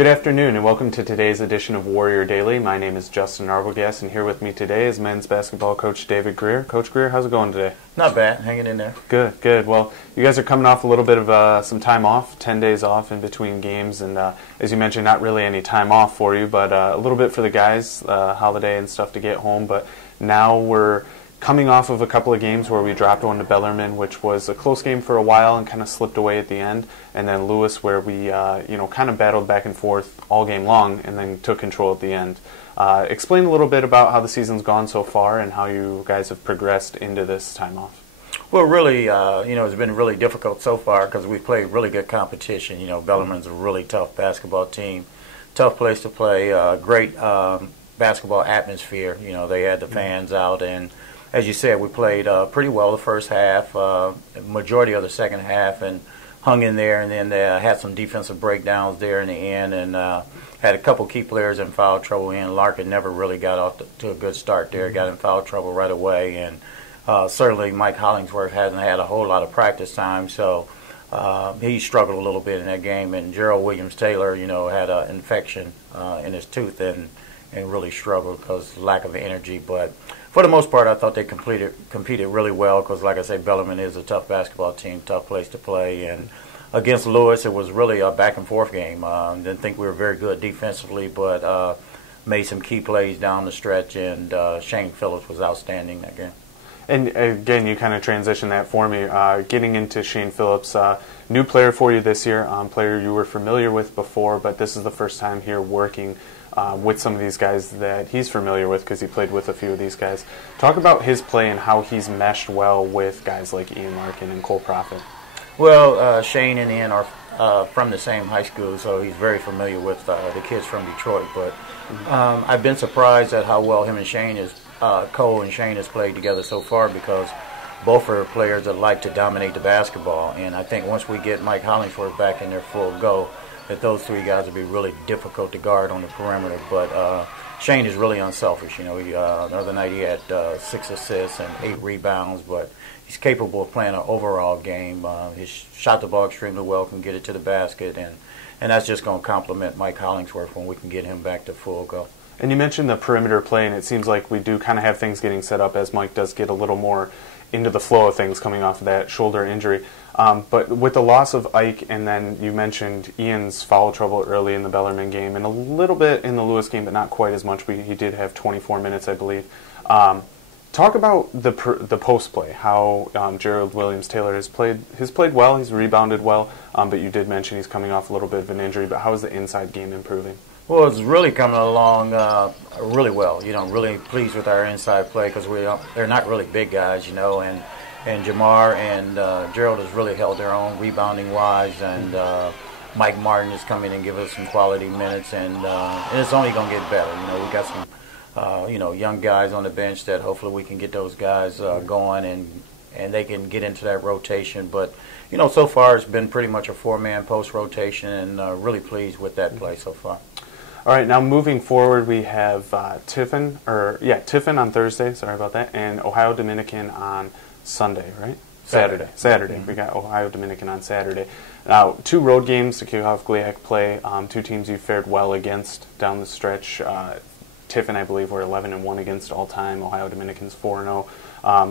Good afternoon and welcome to today's edition of Warrior Daily. My name is Justin Arbogast and here with me today is men's basketball coach David Greer. Coach Greer, how's it going today? Not bad, hanging in there. Good, good. Well, you guys are coming off a little bit of some time off, 10 days off in between games, and as you mentioned, not really any time off for you, but a little bit for the guys, holiday and stuff to get home, but now we're coming off of a couple of games where we dropped one to Bellarmine, which was a close game for a while and kind of slipped away at the end, and then Lewis, where we kind of battled back and forth all game long and then took control at the end. Explain a little bit about how the season's gone so far and how you guys have progressed into this time off. Well, really, it's been really difficult so far because we've played really good competition. Bellarmine's a really tough basketball team, tough place to play, great basketball atmosphere. They had the fans out, and as you said, we played pretty well the first half, majority of the second half, and hung in there, and then had some defensive breakdowns there in the end, and had a couple key players in foul trouble. And Larkin never really got off to a good start there, got in foul trouble right away, and certainly Mike Hollingsworth hasn't had a whole lot of practice time, so he struggled a little bit in that game. And Gerald Williams-Taylor, had an infection in his tooth and really struggled because of lack of energy, but for the most part, I thought they competed really well because, like I say, Bellarmine is a tough basketball team, tough place to play. And against Lewis, it was really a back-and-forth game. Didn't think we were very good defensively, but made some key plays down the stretch, and Shane Phillips was outstanding that game. And again, you kind of transitioned that for me. Getting into Shane Phillips, new player for you this year, player you were familiar with before, but this is the first time here working with some of these guys that he's familiar with because he played with a few of these guys. Talk about his play and how he's meshed well with guys like Ian Larkin and Cole Profit. Well, Shane and Ian are from the same high school, so he's very familiar with the kids from Detroit. But I've been surprised at how well him and Cole and Shane has played together so far because both are players that like to dominate the basketball. And I think once we get Mike Hollingsworth back in their full go, that those three guys will be really difficult to guard on the perimeter. But Shane is really unselfish. The other night he had 6 assists and 8 rebounds, but he's capable of playing an overall game. He shot the ball extremely well, can get it to the basket, and that's just going to complement Mike Hollingsworth when we can get him back to full go. And you mentioned the perimeter play, and it seems like we do kind of have things getting set up as Mike does get a little more into the flow of things coming off of that shoulder injury. But with the loss of Ike, and then you mentioned Ian's foul trouble early in the Bellarmine game and a little bit in the Lewis game, but not quite as much. He did have 24 minutes, I believe. Talk about the post play, how Gerald Williams-Taylor has played well, he's rebounded well, but you did mention he's coming off a little bit of an injury, but how is the inside game improving? Well, it's really coming along really well. Really pleased with our inside play because they're not really big guys, and Jamar and Gerald has really held their own rebounding wise, and Mike Martin is coming and giving us some quality minutes, and it's only going to get better. We got some young guys on the bench that hopefully we can get those guys going and they can get into that rotation. But so far it's been pretty much a 4-man post rotation, and really pleased with that play so far. All right, now moving forward, we have Tiffin on Thursday, sorry about that, and Ohio Dominican on Sunday, right? Saturday. Mm-hmm. We got Ohio Dominican on Saturday. Now, 2 road games to kick off GLIAC play, 2 teams you fared well against down the stretch. Tiffin, I believe, were 11-1 against all time. Ohio Dominican's 4-0.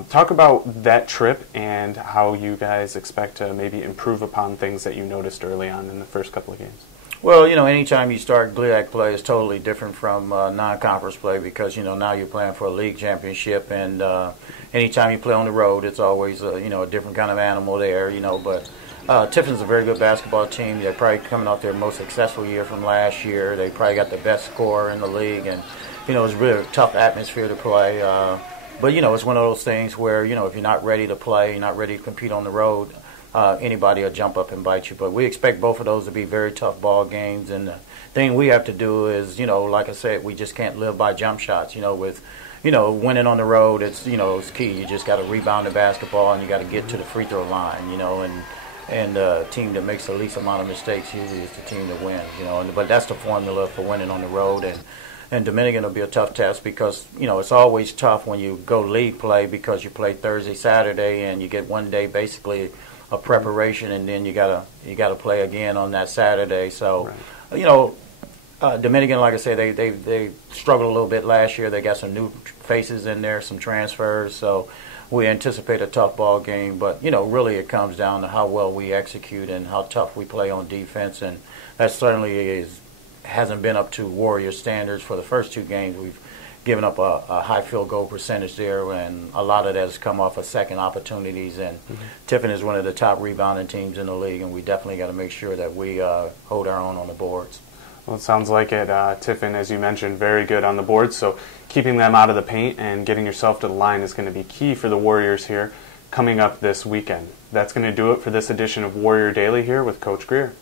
Talk about that trip and how you guys expect to maybe improve upon things that you noticed early on in the first couple of games. Well, anytime you start GLIAC play is totally different from non-conference play because, now you're playing for a league championship, and anytime you play on the road, it's always, a different kind of animal there, but Tiffin's a very good basketball team. They're probably coming off their most successful year from last year. They probably got the best scorer in the league, and, it's really a tough atmosphere to play. But, it's one of those things where, if you're not ready to play, you're not ready to compete on the road, anybody will jump up and bite you. But we expect both of those to be very tough ball games. And the thing we have to do is, like I said, we just can't live by jump shots. With winning on the road, it's key. You just got to rebound the basketball and you got to get to the free throw line. And the team that makes the least amount of mistakes usually is the team that wins. But that's the formula for winning on the road. And Dominican will be a tough test because, it's always tough when you go league play because you play Thursday, Saturday, and you get one day basically of preparation, and then you gotta play again on that Saturday. So, Dominican, like I said, they struggled a little bit last year. They got some new faces in there, some transfers. So we anticipate a tough ball game. But, really it comes down to how well we execute and how tough we play on defense. And that certainly hasn't been up to Warrior standards for the first two games. We've given up a high field goal percentage there, and a lot of that has come off of second opportunities. And Tiffin is one of the top rebounding teams in the league, and we definitely got to make sure that we hold our own on the boards. Well, it sounds like it. Tiffin, as you mentioned, very good on the board. So keeping them out of the paint and getting yourself to the line is going to be key for the Warriors here coming up this weekend. That's going to do it for this edition of Warrior Daily here with Coach Greer.